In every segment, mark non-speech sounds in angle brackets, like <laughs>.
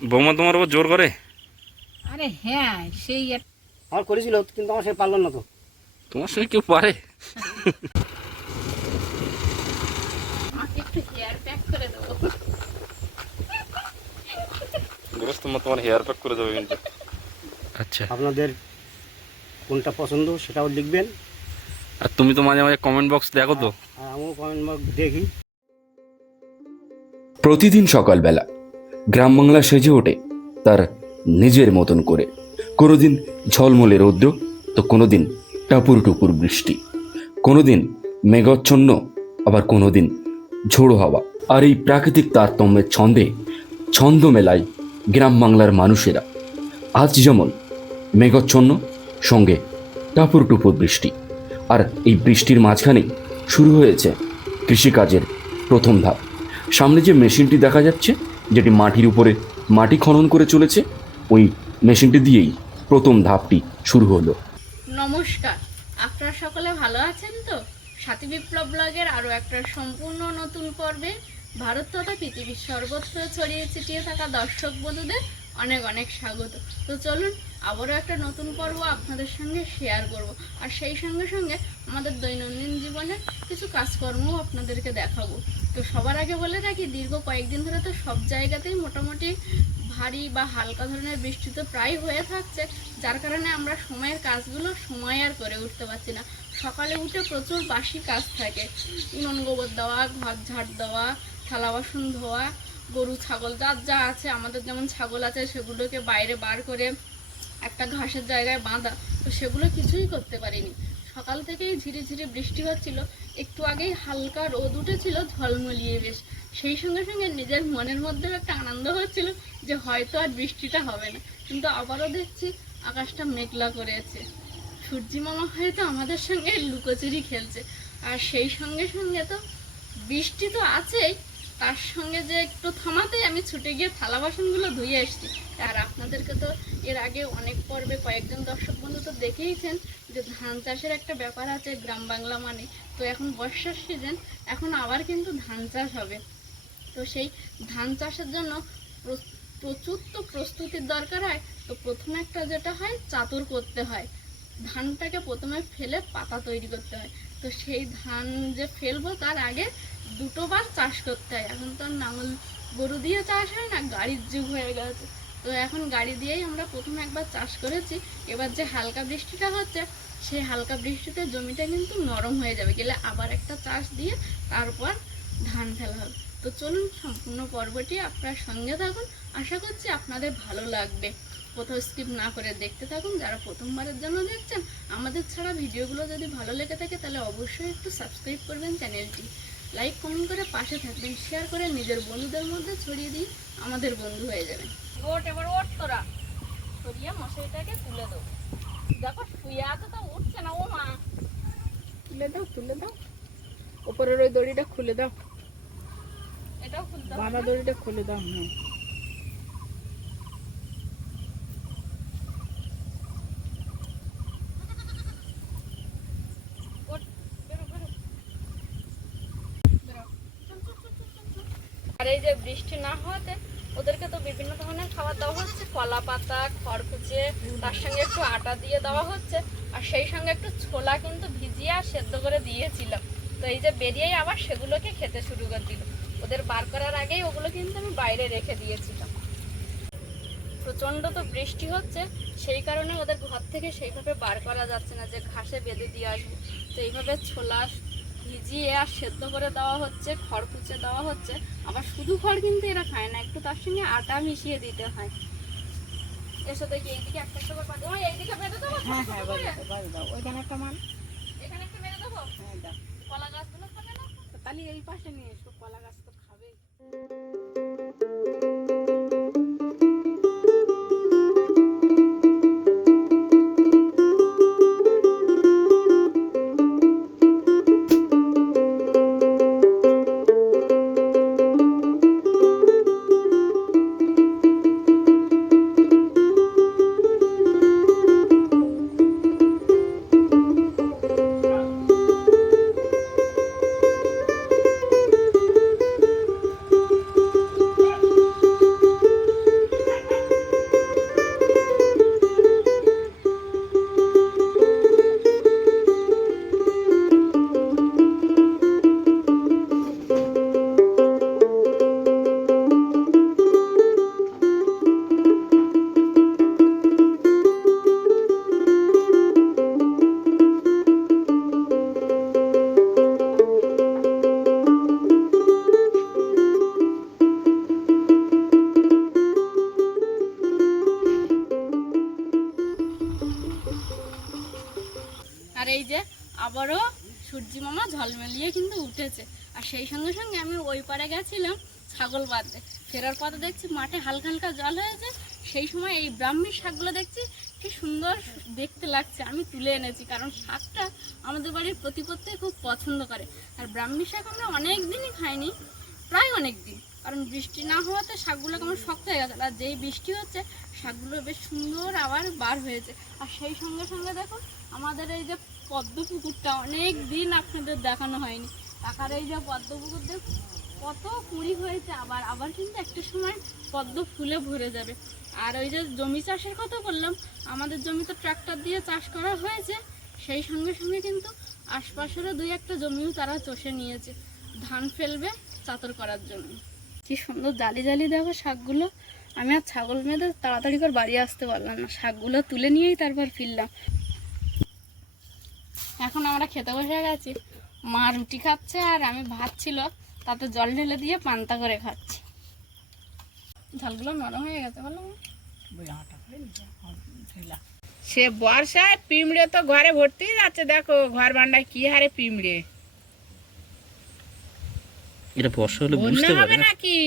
বৌমা তোমার উপর জোর করে? আরে হ্যাঁ সেই আমার করেছিল কিন্তু আমার সে পারল না তো। তোমার সঙ্গে কেউ পারে? তোমার তোমার হেয়ার প্যাক করে দেবে কিন্তু। আচ্ছা। আপনাদের কোনটা পছন্দ সেটাও লিখবেন। আর তুমি তো মাঝে মাঝে কমেন্ট বক্স দেখো তো। আর আমিও কমেন্ট বক্স দেখি। প্রতিদিন সকালবেলা গ্রাম বাংলা সেজে ওঠে তার নিজের মতন করে। কোনোদিন ঝলমলে রৌদ্র, তো কোনোদিন টাপুর টুপুর বৃষ্টি। কোনোদিন মেঘাচ্ছন্ন, আবার কোনোদিন ঝোড়ো হাওয়া। আর এই প্রাকৃতিক তারতম্যের ছন্দে, ছন্দ মেলায় গ্রাম বাংলার মানুষেরা আজ যেমন মেঘাচ্ছন্ন, সঙ্গে টাপুর টুপুর বৃষ্টি। আর এই বৃষ্টির মাঝখানে শুরু হয়েছে কৃষিকাজের প্রথম ধাপ। সামনে যে মেশিনটি দেখা যাচ্ছে যেটি মাটির উপরে মাটি খনন করে চলেছে, ওই মেশিনটি দিয়েই প্রথম ধাপটি শুরু হলো। নমস্কার। আপনারা সকলে ভালো আছেন তো? সাথী বিপ্লব ব্লগের আরও একটা সম্পূর্ণ নতুন পর্বে ভারত তথা পৃথিবীর সর্বত্র ছড়িয়ে ছিটিয়ে থাকা দর্শক বন্ধুদের অনেক অনেক স্বাগত। তো চলুন আবারও একটা নতুন পর্ব আপনাদের সঙ্গে শেয়ার করব। আর সেই সঙ্গে সঙ্গে আমাদের দৈনন্দিন জীবনে কিছু কাজকর্মও আপনাদেরকে দেখাবো। তো সবার আগে বলে রাখি, দীর্ঘ কয়েকদিন ধরে তো সব জায়গাতেই মোটামুটি ভারী বা হালকা ধরনের বৃষ্টি তো প্রায় হয়ে থাকছে, যার কারণে আমরা সময়ের কাজগুলো সময় আর করে উঠতে পারছি না। সকালে উঠে প্রচুর বাসি কাজ থাকে। উনুন, গোবর দেওয়া, ঘর ঝাড় দেওয়া, থালা বাসন ধোয়া, গরু, ছাগল, যার যা আছে, আমাদের যেমন ছাগল আছে, সেগুলোকে বাইরে বার করে একটা ঘাসের জায়গায় বাঁধা, তো সেগুলো কিছুই করতে পারিনি। সকাল থেকেই ঝিরে ঝিরে বৃষ্টি হচ্ছিল, একটু আগেই হালকা রোদ উঠেছিল, ঝলমলিয়ে বেশ। সেই সঙ্গে সঙ্গে নিজের মনের মধ্যেও একটা আনন্দ হচ্ছিল যে হয়তো আর বৃষ্টিটা হবে না। কিন্তু আবারও দেখছি আকাশটা মেঘলা করেছে। সূর্যি মামা হয়তো আমাদের সঙ্গে লুকোচুরি খেলছে। আর সেই সঙ্গে সঙ্গে তো বৃষ্টি তো আছেই তার সঙ্গে যে একটু থামাতেই আমি ছুটে গিয়ে থালা বাসনগুলো ধুয়ে এসেছি আর আপনাদেরকে তো এর আগে অনেক পর্বে কয়েকজন দর্শক বন্ধু তো দেখেইছেন যে ধান চাষের একটা ব্যাপার আছে গ্রাম বাংলা মানে। তো এখন বর্ষার সিজন এখন আবার কিন্তু ধান চাষ হবে। তো সেই ধান চাষের জন্য প্র- প্রচুর তো প্রস্তুতির দরকার হয়। তো প্রথমে একটা যেটা হয়, চাতুর করতে হয়। ধানটাকে প্রথমে ফেলে পাতা তৈরি করতে হয়। তো সেই ধান যে ফেলব, তার আগে দুটো বার চাষ করতে হয়। এখন তো নাঙল গরু দিয়ে চাষ হয় না, গাড়ির যুগ হয়ে গেছে। তো এখন গাড়ি দিয়েই আমরা প্রথমে একবার চাষ করেছি। এবার যে হালকা বৃষ্টিটা হচ্ছে, সেই হালকা বৃষ্টিতে জমিটা কিন্তু নরম হয়ে যাবে। গেলে আবার একটা চাষ দিয়ে তারপর ধান ফেলা হবে। তো চলুন, সম্পূর্ণ পর্বটি আপনার সঙ্গে থাকুন। আশা করছি আপনাদের ভালো লাগবে। কোথাও স্কিপ না করে দেখতে থাকুন। যারা প্রথমবারের জন্য দেখছেন আমাদের ছাড়া ভিডিওগুলো যদি ভালো লেগে থাকে তাহলে অবশ্যই একটু সাবস্ক্রাইব করবেন চ্যানেলটি লাইক কমেন্ট করে পাশে থাকবেন। শেয়ার করে নিজের বন্ধুদের মধ্যে ছড়িয়ে দিই আমাদের বন্ধু হয়ে যাবেন। ওট এবার ওট তোরা। সরিয়ে মশারিটাকে তুলে দাও। দেখো শুয়ে আছে তো উঠছে না ও মা। তুলে দাও তুলে দাও। ওপরের ওই দড়িটা খুলে দাও। এটাও খুলে দাও বাঁধা দড়িটা খুলে দাও হ্যাঁ ওঠ, বেরো, বেরো। বেরো। চল, চল, চল, চল, চল, চল। আর এই যে বৃষ্টি না হওয়াতে ওদেরকে তো বিভিন্ন ধরনের খাবার দেওয়া হচ্ছে কলা পাতা খড়কুচে তার সঙ্গে একটু আটা দিয়ে দেওয়া হচ্ছে। আর সেই সঙ্গে একটু ছোলা কিন্তু ভিজিয়ে আর সেদ্ধ করে দিয়েছিলাম। তো এই যে বেরিয়েই আবার সেগুলোকে খেতে শুরু করে দিল। ওদের বার করার আগেই ওগুলো কিন্তু আমি বাইরে রেখে দিয়েছিলাম। প্রচণ্ড তো বৃষ্টি হচ্ছে, সেই কারণে ওদের ঘর থেকে সেইভাবে বার করা যাচ্ছে না, যে ঘাসে বেঁধে দিয়ে আসবে। তো এইভাবে ছোলা ভিজিয়ে আর সেদ্ধ করে দেওয়া হচ্ছে খড় কুচে দেওয়া হচ্ছে। আবার শুধু খড় কিন্তু এরা খায় না, একটু তার সঙ্গে আটা মিশিয়ে দিতে হয়। এসো দেখি এইদিকে একটা একটা করে বাঁধো। ওই এইদিকে বেঁধে দেবো হ্যাঁ হ্যাঁ বাড়ি দাও ওইখানে একটা মান। এখানে একটু বেঁধে দেবো? হ্যাঁ দাও। কলা গাছগুলো না? তাহলে এই পাশে নিয়ে এসো কলা গাছ তো খাবে আবারও সূর্যি মামা ঝলমেলিয়ে কিন্তু উঠেছে। আর সেই সঙ্গে সঙ্গে আমি ওই পারে গেছিলাম ছাগল বাঁধতে। ফেরার পথে দেখছি মাঠে হালকা হালকা জল হয়েছে। সেই সময় এই ব্রাহ্মী শাকগুলো দেখছি, কি সুন্দর দেখতে লাগছে, আমি তুলে এনেছি। কারণ শাকটা আমাদের বাড়ির প্রতিপত্তি খুব পছন্দ করে। আর ব্রাহ্মী শাক আমরা অনেক দিনই খাইনি, প্রায় অনেক দিন। কারণ বৃষ্টি না হওয়াতে শাকগুলো কেমন শক্ত হয়ে গেছে। আর যেই বৃষ্টি হচ্ছে, শাকগুলো বেশ সুন্দর আবার বার হয়েছে। আর সেই সঙ্গে সঙ্গে দেখুন আমাদের এই যে পদ্ম পুকুরটা অনেক দিন আপনাদের দেখানো হয়নি। টাকার এই যে পদ্ম পুকুর কত কুড়ি হয়েছে আবার আবার কিন্তু একটা সময় পদ্ম ফুলে ভরে যাবে। আর ওই যে জমি চাষের কথা বললাম, আমাদের জমিতে ট্রাক্টর দিয়ে চাষ করা হয়েছে, সেই সঙ্গে সঙ্গে কিন্তু আশপাশেরও দুই একটা জমিও তারা চষে নিয়েছে, ধান ফেলবে চাতর করার জন্য। কি সুন্দর জালি জালি দেখো শাকগুলো। আমি আর ছাগল মেয়েদের তাড়াতাড়ি করে বাড়ি আসতে পারলাম না, শাকগুলো তুলে নিয়েই তারপর ফিরলাম। এখন আমরা খেতে বসে গেছি। মা রুটি খাচ্ছে আর আমি ভাত ছিল তাতে জল ঢেলে দিয়ে পান্তা করে খাচ্ছি। ঝালগুলো নরম হয়ে গেছে বলো সে বর্ষায় পিমড়ে তো ঘরে ভর্তি যাচ্ছে দেখো ঘর বান্ডায় কি হারে পিমড়ে। এটা বর্ষা হলে বন্যা হবে নাকি?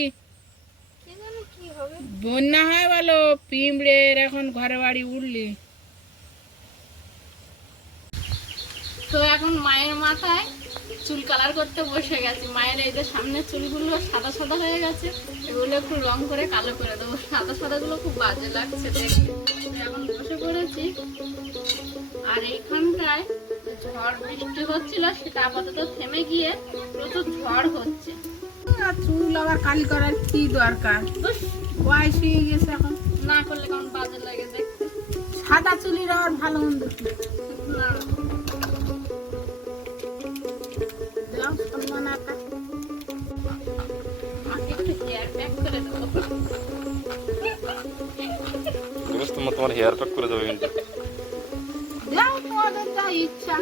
বন্যা হয় বলো পিমড়ে এখন ঘরে বাড়ি উঠলি তো এখন মায়ের মাথায় চুল কালার করতে বসে গেছি। মায়ের এই যে সামনের চুলগুলো সাদা সাদা হয়ে গেছে এগুলো একটু রং করে কালো করে দেবো। সাদা সাদাগুলো খুব বাজে লাগছে দেখতে। এখন বসে পড়েছি। আর এইখানটায় ঝড় বৃষ্টি হচ্ছিল সেটা আপাতত থেমে গিয়ে প্রচুর ঝড় হচ্ছে। চুল আবার কালি করার কি দরকার? বয়স হয়ে গেছে এখন। না করলে কেমন বাজে লাগে দেখতে। সাদা চুলির আবার ভালো মন্দ না। তোমার হেয়ার প্যাক করে দেবে কিন্তু। যাও তোমাদের যা ইচ্ছা।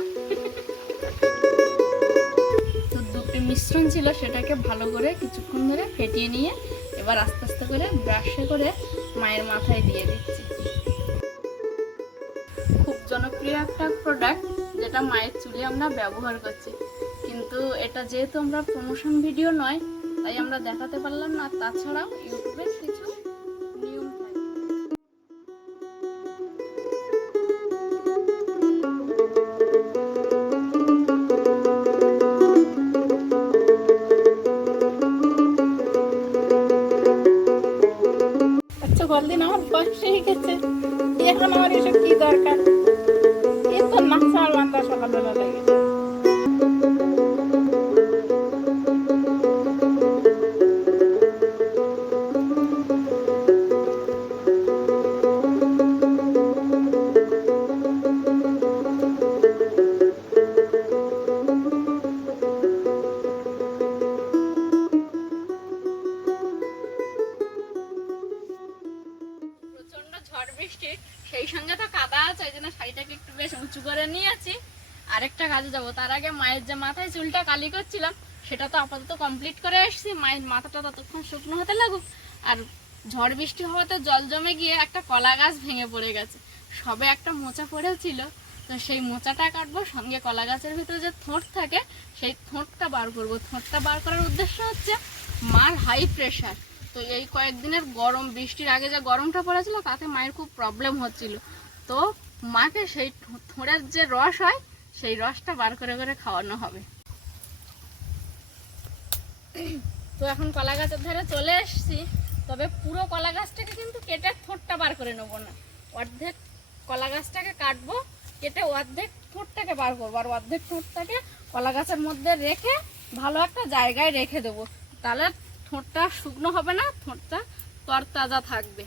তো দুটি মিশ্রণ ছিল সেটাকে ভালো করে কিছুক্ষণ ধরে ফেটিয়ে নিয়ে এবার আস্তে আস্তে করে ব্রাশে করে মায়ের মাথায় দিয়ে দিচ্ছি। খুব জনপ্রিয় একটা প্রোডাক্ট যেটা মায়ের চুলে আমরা ব্যবহার করছি। কিন্তু এটা যেহেতু আমরা প্রমোশন ভিডিও নয়, তাই আমরা দেখাতে পারলাম না। তাছাড়াও ইউটিউবের কিছু থাকে। আচ্ছা আমার গেছে। ওই জন্য শাড়িটাকে একটু বেশ উঁচু করে নিয়েছি। আরেকটা কাজে যাব। তার আগে মায়ের যে মাথায় চুলটা কালি করছিলাম, সেটা তো আপাতত কমপ্লিট করে এসেছি মায়ের মাথাটা ততক্ষণ শুকনো হতে লাগুক। আর ঝড় বৃষ্টি হওয়াতে জল জমে গিয়ে একটা কলা গাছ ভেঙে পড়ে গেছে। সবে একটা মোচা পড়েছিল। তো সেই মোচাটা কাটবো, সঙ্গে কলা গাছের ভিতরে যে থোঁট থাকে, সেই থোঁটটা বার করব। থোঁটটা বার করার উদ্দেশ্য হচ্ছে মার হাই প্রেশার তো এই কয়েকদিনের গরম, বৃষ্টির আগে যে গরমটা পড়েছিল, তাতে মায়ের খুব প্রবলেম হচ্ছিল। তো মাকে সেই থোড়ের যে রস হয়, সেই রসটা বার করে করে খাওয়ানো হবে। তো এখন কলা গাছের ধারে চলে এসেছি, তবে পুরো কলা গাছটাকে কিন্তু কেটে থোটটা বার করে নেব না। অর্ধেক কলা গাছটাকে কাটবো, কেটে অর্ধেক ঠোঁটটাকে বার করব, আর অর্ধেক ঠোঁটটাকে কলা গাছের মধ্যে রেখে ভালো একটা জায়গায় রেখে দেবো। তাহলে ঠোঁটটা শুকনো হবে না, ঠোঁটটা তরতাজা থাকবে।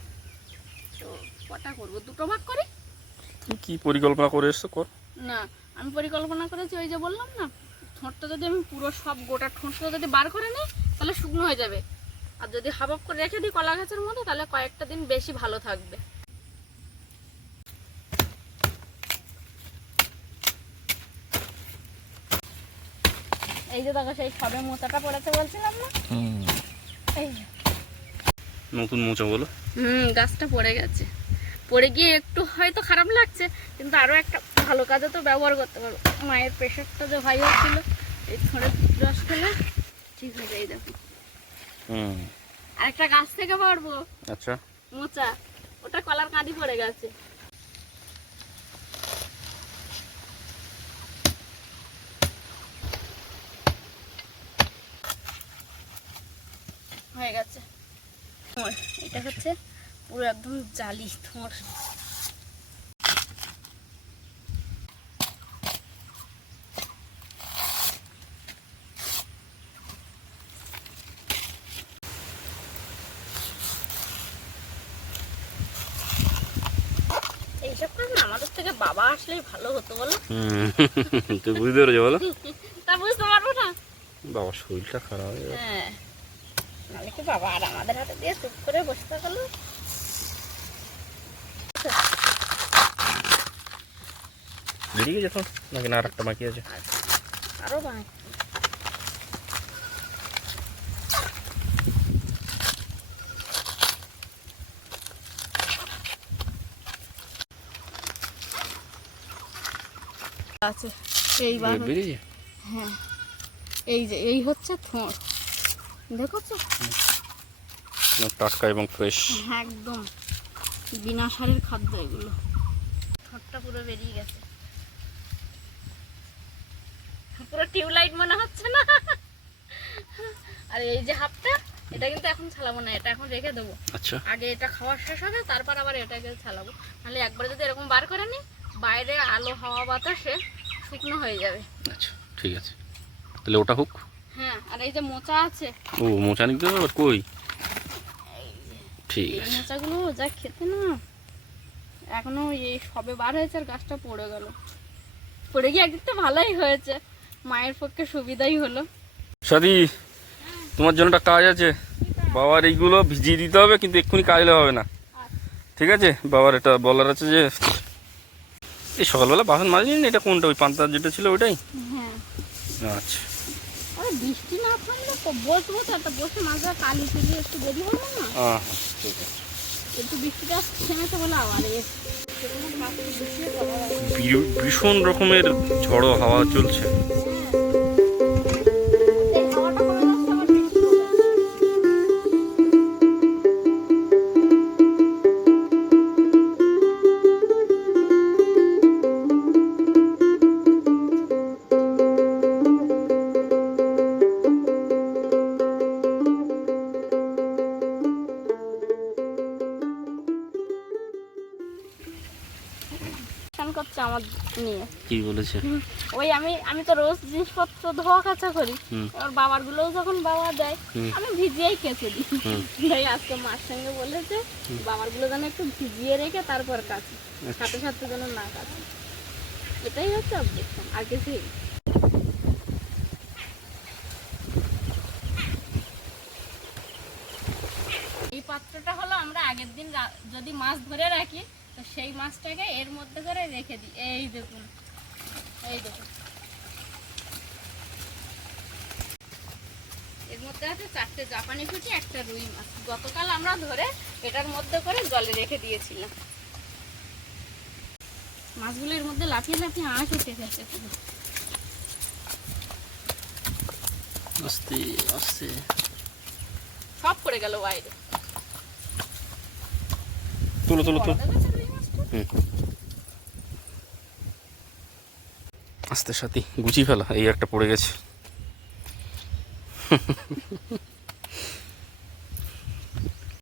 তো কটা করব? দুটো ভাগ করি? তুমি কি পরিকল্পনা করে এসছো? কর। না আমি পরিকল্পনা করেছি ওই যে বললাম না ঠোঁটটা যদি আমি পুরো সব গোটা ঠোঁটটা যদি বার করে নিই তাহলে শুকনো হয়ে যাবে। আর যদি হাফ করে রেখে দিই কলা গাছের মধ্যে তাহলে কয়েকটা দিন বেশি ভালো থাকবে। এই যে দেখো সেই সবে মোচাটা পড়েছে বলছিলাম না? এই নতুন মোচা বলো। হুম গাছটা পড়ে গেছে। পড়ে গিয়ে একটু হয়তো খারাপ লাগছে কিন্তু আরও একটা ভালো কাজে তো ব্যবহার করতে পারব। মায়ের প্রেশারটা যে হাই হচ্ছিল এই থোড়ের রস খেলে ঠিক হয়ে যায় দেখো। হুম। আর একটা গাছ থেকে পারব আচ্ছা। মোচা ওটা কলার কাঁদি পড়ে গেছে। হয়ে গেছে। এটা হচ্ছে পুরো একদম জালি তোমার। আমাদের থেকে বাবা আসলেই ভালো হতো বলো। তুই বুঝতে পেরেছ বলো? <laughs> তা বুঝতে পারব না। বাবা শরীরটা খারাপ হয়ে হ্যাঁ। নাহলে কি বাবা আর আমাদের হাতে দিয়ে চুপ করে বসে থাকল? বেরিয়ে গেছে তো নাকি না আর একটা বাকি আছে? আরও বানাই আছে এইবার হ্যাঁ। এই যে এই হচ্ছে থোঁড় দেখছ? টাটকা এবং ফ্রেশ হ্যাঁ একদম। বিনা সারের খাদ্য এগুলো। ঠোঁটটা পুরো বেরিয়ে গেছে। পুরো টিউবলাইট মনে হচ্ছে না। আর এই যে হাফটা এটা কিন্তু এখন ছালাবো না এটা এখন রেখে দেবো। আচ্ছা। আগে এটা খাওয়া শেষ হবে তারপর আবার এটাকে ছালাবো। নাহলে একবার যদি এরকম বার করে নি বাইরে আলো হাওয়া বাতাসে শুকনো হয়ে যাবে। আচ্ছা ঠিক আছে। তাহলে ওটা হোক। হ্যাঁ আর এই যে মোচা আছে। ও মোচা নিতে হবে? কই? ঠিক আছে। মোচাগুলো যা খেতে না এখনও এই সবে বার হয়েছে আর গাছটা পড়ে গেল। পড়ে গিয়ে একদিক তো ভালোই হয়েছে। মায়ের পক্ষে সুবিধাই হলো। সাদি তোমার জন্য একটা কাজ আছে। বাবার এইগুলো ভিজিয়ে দিতে হবে কিন্তু এক্ষুনি কাজলে হবে না। ঠিক আছে? বাবার এটা বলার আছে যে এই সকালবেলা বাসন মাজিনি না এটা কোনটা? ওই পান্তা যেটা ছিল ওইটাই? হ্যাঁ। আচ্ছা। বৃষ্টি না থামলে বসবো তো বসে মাঝে কালি ফিরিয়ে একটু দেরি হবে না। ঠিক আছে। একটু বৃষ্টিটা থেমেছে বলে আবার ভীষণ রকমের ঝড়ো হাওয়া চলছে। বলেছে। ওই আমি আমি তো রোজ জিনিসপত্র ধোয়া কাচা করি। এবার বাবার গুলোও যখন বাবা দেয় আমি ভিজিয়েই কেচে দিই। তাই আজকে মার সঙ্গে বলেছে বাবারগুলো যেন একটু ভিজিয়ে রেখে তারপর কাচি সাথে সাথে যেন না কাচি। এটাই হচ্ছে অবজেকশন আর কিছুই এই পাত্রটা হলো আমরা আগের দিন যদি মাছ ধরে রাখি তো সেই মাছটাকে এর মধ্যে করে রেখে দিই। এই দেখুন এই এর মধ্যে আছে চারটে জাপানি পুঁটি একটা রুই মাছ। গতকাল আমরা ধরে এটার মধ্যে করে জলে রেখে দিয়েছিলাম। মাছগুলো এর মধ্যে লাফিয়ে লাফিয়ে আঁশ উঠে গেছে আস্তে আস্তে। সব পড়ে গেল বাইরে। তুলো তুলো তুলো? হুম। আস্তে সাথে গুছিয়ে ফেলা এই একটা পড়ে গেছে।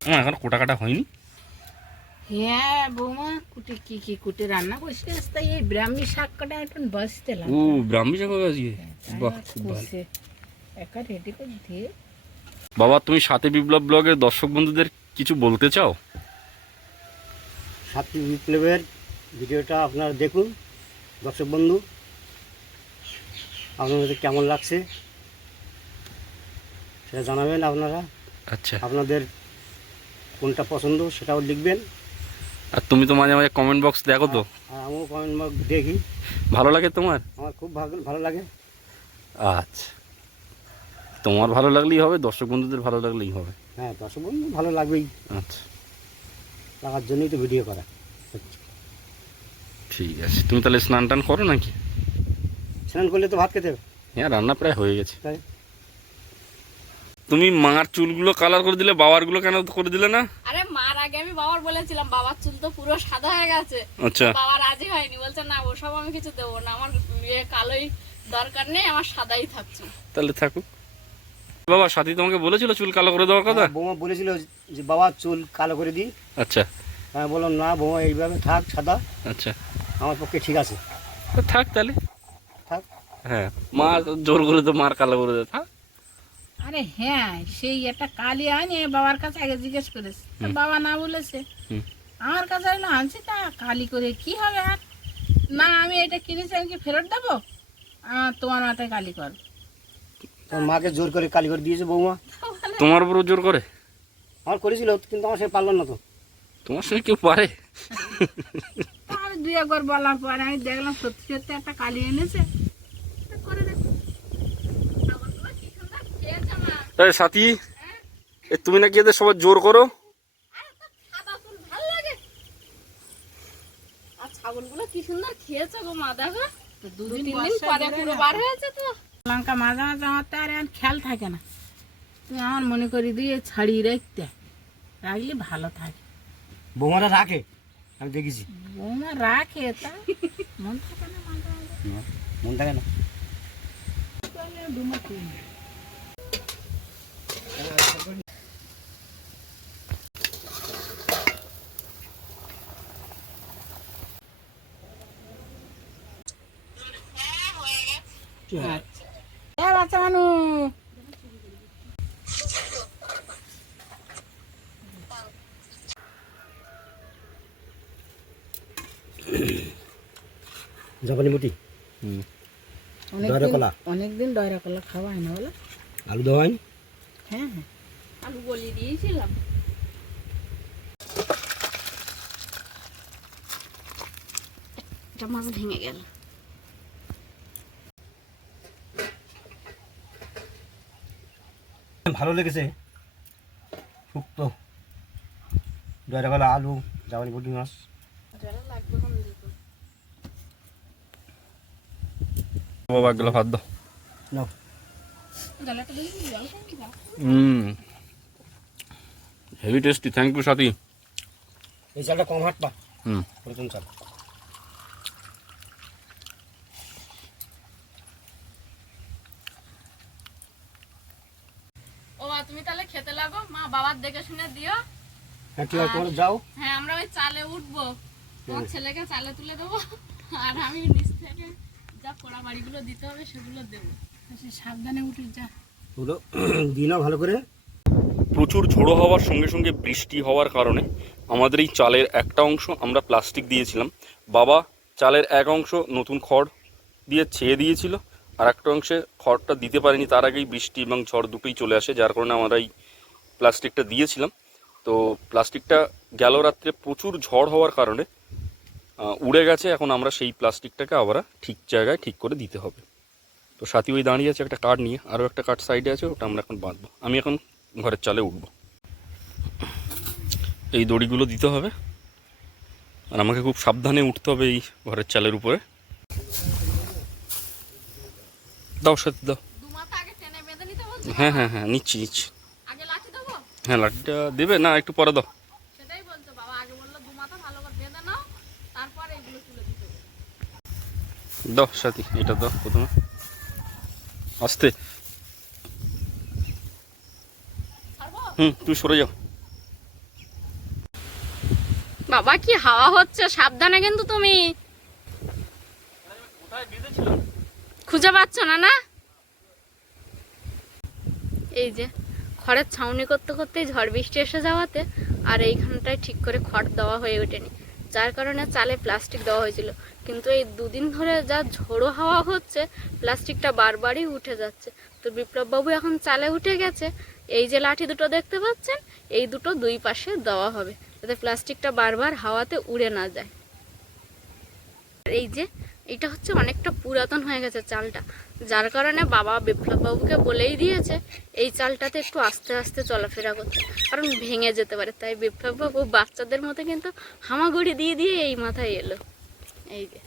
আমার এখন কোটা কাটা হয়নি? হ্যাঁ বৌমা কুটে কি কি কুটে রান্না করছে তাই এই ব্রাহ্মী শাক কটা এখন ও ব্রাহ্মী শাক হবে আজকে বাহ খুব ভালো। একা রেডি করে দিয়ে। বাবা তুমি সাথে বিপ্লব ব্লগের দর্শক বন্ধুদের কিছু বলতে চাও? সাতটি বিপ্লবের ভিডিওটা আপনারা দেখুন দর্শক বন্ধু। আপনাদের কেমন লাগছে? সেটা জানাবেন আপনারা। আচ্ছা। আপনাদের কোনটা পছন্দ সেটাও লিখবেন। আর তুমি তো মাঝে মাঝে কমেন্ট বক্স দেখো তো। আর আমিও কমেন্ট বক্স দেখি। ভালো লাগে তোমার? আমার খুব ভালো ভালো লাগে। আচ্ছা। তোমার ভালো লাগলেই হবে দর্শক বন্ধুদের ভালো লাগলেই হবে। হ্যাঁ দর্শক বন্ধু ভালো লাগবেই। আচ্ছা। লাগার জন্যই তো ভিডিও করা। ঠিক আছে। তুমি তাহলে স্নান টান করো নাকি? স্নান করলে তো ভাত খেতে হবে। হ্যাঁ রান্না প্রায় হয়ে গেছে। তাই। তুমি মার চুলগুলো কালার করে দিলে বাবারগুলো কেন করে দিলে না? আরে মার আগে আমি বাবার বলেছিলাম বাবার চুল তো পুরো সাদা হয়ে গেছে। আচ্ছা। বাবা রাজি হয়নি বলছে না ওসব আমি কিছু দেবো না আমার ইয়ে কালোই দরকার নেই আমার সাদাই থাকছে। তাহলে থাকুক। বাবা সাথী তোমাকে বলেছিল চুল কালো করে দেওয়ার কথা? বৌমা বলেছিল যে বাবা চুল কালো করে দিই। আচ্ছা। আমি বললাম না বৌমা এইভাবে থাক সাদা। আচ্ছা। আমার পক্ষে ঠিক আছে। তো থাক তাহলে। হ্যাঁ। মা জোর করে তো মার কালো করে দেয়। আরে হ্যাঁ সেই একটা কালি আনি বাবার কাছে আগে জিজ্ঞেস করেছে বাবা না বলেছে। আমার কাছে এলো আনছি তা কালি করে কি হবে আর? না আমি এটা কিনেছি আমি কি ফেরত দেবো? তোমার মাথায় কালি কর। তোর মাকে জোর করে কালি করে দিয়েছে বৌমা। তোমার উপর জোর করে? আমার করেছিল কিন্তু আমার সে পারল না তো। তোমার সঙ্গে কেউ পারে? আমি দুই একবার বলার পরে আমি দেখলাম সত্যি সত্যি একটা কালি এনেছে তা করে দেখো ছাগলগুলো কি সুন্দর তাই সাথী এ তুমি নাকি এদের সবার জোর করো? আরে তো সাদা চুল ভালো লাগে আর ছাগলগুলো কি সুন্দর খেয়েছে গো মা দেখো। দুদিন দিন পরে পুরো বার হয়েছে তো। লঙ্কা মাঝে মাঝে আমার তো আর খেয়াল থাকে না। তুমি আমার মনে করি দিয়ে ছাড়িয়ে রাখতে। রাখলে ভালো থাকে। বৌমারা রাখে? আমি দেখেছি। বৌমা রাখে তা? মন থাকে না মন থাকে বাচ্চা মানু। জাপানি মুটি। দয়রা কলা। অনেকদিন দয়রা কলা খাওয়া হয় না বলো। আলু দেওয়া হয়নি? হ্যাঁ হ্যাঁ। আলু গলিয়ে দিয়েছিলাম। মাছ ভেঙে গেল। ভালো লেগেছে। শুক্তো। দয়রা কলা আলু জাপানি মুটি মাছ। বাবা একগুলো ভাত দাও নাও জলটা দেখি জল কি দাও hmm. Heavy tasty thank you সাথী। এই চালটা কম হাট পা। হুম। নতুন চাল। ও তুমি তাহলে খেতে লাগো? মা বাবার দেখে শুনে দিও। হ্যাঁ ঠিক আছে তোমরা যাও। হ্যাঁ আমরা ওই চালে উঠবো। তোমার ছেলেকে চালে তুলে দেবো। আর আমি নিচ থেকে যা পোড়া বাড়িগুলো দিতে হবে সেগুলো দেবো। সাবধানে উঠে যা। ওগুলো <clears throat> দিয়ে ভালো করে। প্রচুর ঝোড়ো হওয়ার সঙ্গে সঙ্গে বৃষ্টি হওয়ার কারণে আমাদের এই চালের একটা অংশ আমরা প্লাস্টিক দিয়েছিলাম। বাবা চালের এক অংশ নতুন খড় দিয়ে ছেয়ে দিয়েছিল আর একটা অংশে খড়টা দিতে পারিনি তার আগেই বৃষ্টি এবং ঝড় দুটোই চলে আসে যার কারণে আমরা এই প্লাস্টিকটা দিয়েছিলাম। তো প্লাস্টিকটা গেল রাত্রে প্রচুর ঝড় হওয়ার কারণে উড়ে গেছে এখন আমরা সেই প্লাস্টিকটাকে আবার ঠিক জায়গায় ঠিক করে দিতে হবে। তো সাথী ওই দাঁড়িয়ে আছে একটা কাঠ নিয়ে আরও একটা কাঠ সাইডে আছে ওটা আমরা এখন বাঁধবো। আমি এখন ঘরের চালে উঠবো। এই দড়িগুলো দিতে হবে। আর আমাকে খুব সাবধানে উঠতে হবে এই ঘরের চালের উপরে। দাও সাথে দাও। হ্যাঁ হ্যাঁ হ্যাঁ নিচ্ছি নিচ্ছি। হ্যাঁ লাঠিটা দেবে না একটু পরে দাও। দাও সাথী এটা দাও প্রথমে। আস্তে। হুম তুই সরে যাও। বাবা, কি হাওয়া হচ্ছে? সাবধানে কিন্তু তুমি। খুঁজে পাচ্ছ না না? এই যে, খড়ের ছাউনি করতে করতেই ঝড় বৃষ্টি এসে যাওয়াতে আর এইখানটায় ঠিক করে খড় দেওয়া হয়ে ওঠেনি। যার কারণে চালে প্লাস্টিক দেওয়া হয়েছিল। কিন্তু এই দুদিন ধরে যা ঝোড়ো হাওয়া হচ্ছে প্লাস্টিকটা বারবারই উঠে যাচ্ছে। তো বিপ্লববাবু এখন চালে উঠে গেছে। এই যে লাঠি দুটো দেখতে পাচ্ছেন, এই দুটো দুই পাশে দেওয়া হবে, যাতে প্লাস্টিকটা বারবার হাওয়াতে উড়ে না যায়। এই যে, এটা হচ্ছে অনেকটা পুরাতন হয়ে গেছে চালটা। যার কারণে বাবা বিপ্লববাবুকে বলেই দিয়েছে, এই চালটাতে একটু আস্তে আস্তে চলাফেরা করতে। কারণ ভেঙে যেতে পারে, তাই বিপ্লববাবু বাচ্চাদের মতো কিন্তু হামাগুড়ি দিয়ে দিয়ে এই মাথায় এলো। এই যে।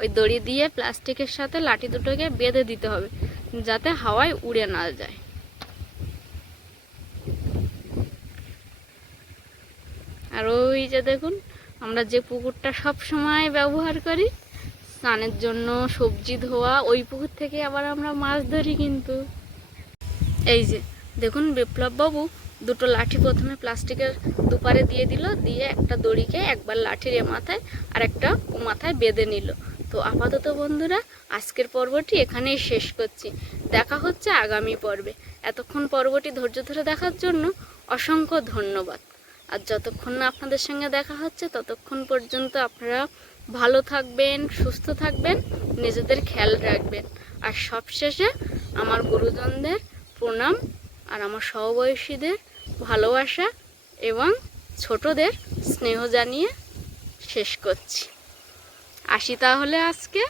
ওই দড়ি দিয়ে প্লাস্টিকের সাথে লাঠি দুটোকে বেঁধে দিতে হবে। যাতে হাওয়ায় উড়ে না যায়। আর ওই যে দেখুন, আমরা যে পুকুরটা সব সময় ব্যবহার করি, স্নানের জন্য সবজি ধোয়া, ওই পুকুর থেকে আবার আমরা মাছ ধরি কিন্তু। এই যে, দেখুন বিপ্লববাবু দুটো লাঠি প্রথমে প্লাস্টিকের দুপারে দিয়ে দিল, দিয়ে একটা দড়িকে একবার লাঠির এ মাথায় আর একটা ও মাথায় বেঁধে নিল। তো আপাতত বন্ধুরা, আজকের পর্বটি এখানেই শেষ করছি। দেখা হচ্ছে আগামী পর্বে। এতক্ষণ পর্বটি ধৈর্য ধরে দেখার জন্য অসংখ্য ধন্যবাদ। আর যতক্ষণ না আপনাদের সঙ্গে দেখা হচ্ছে, ততক্ষণ পর্যন্ত আপনারা ভালো থাকবেন, সুস্থ থাকবেন, নিজেদের খেয়াল রাখবেন। আর সবশেষে আমার গুরুজনদের প্রণাম আর আমার সহবয়সীদের ভালোবাসা এবং ছোটদের স্নেহ জানিয়ে শেষ করছি। আসি তাহলে আজকে।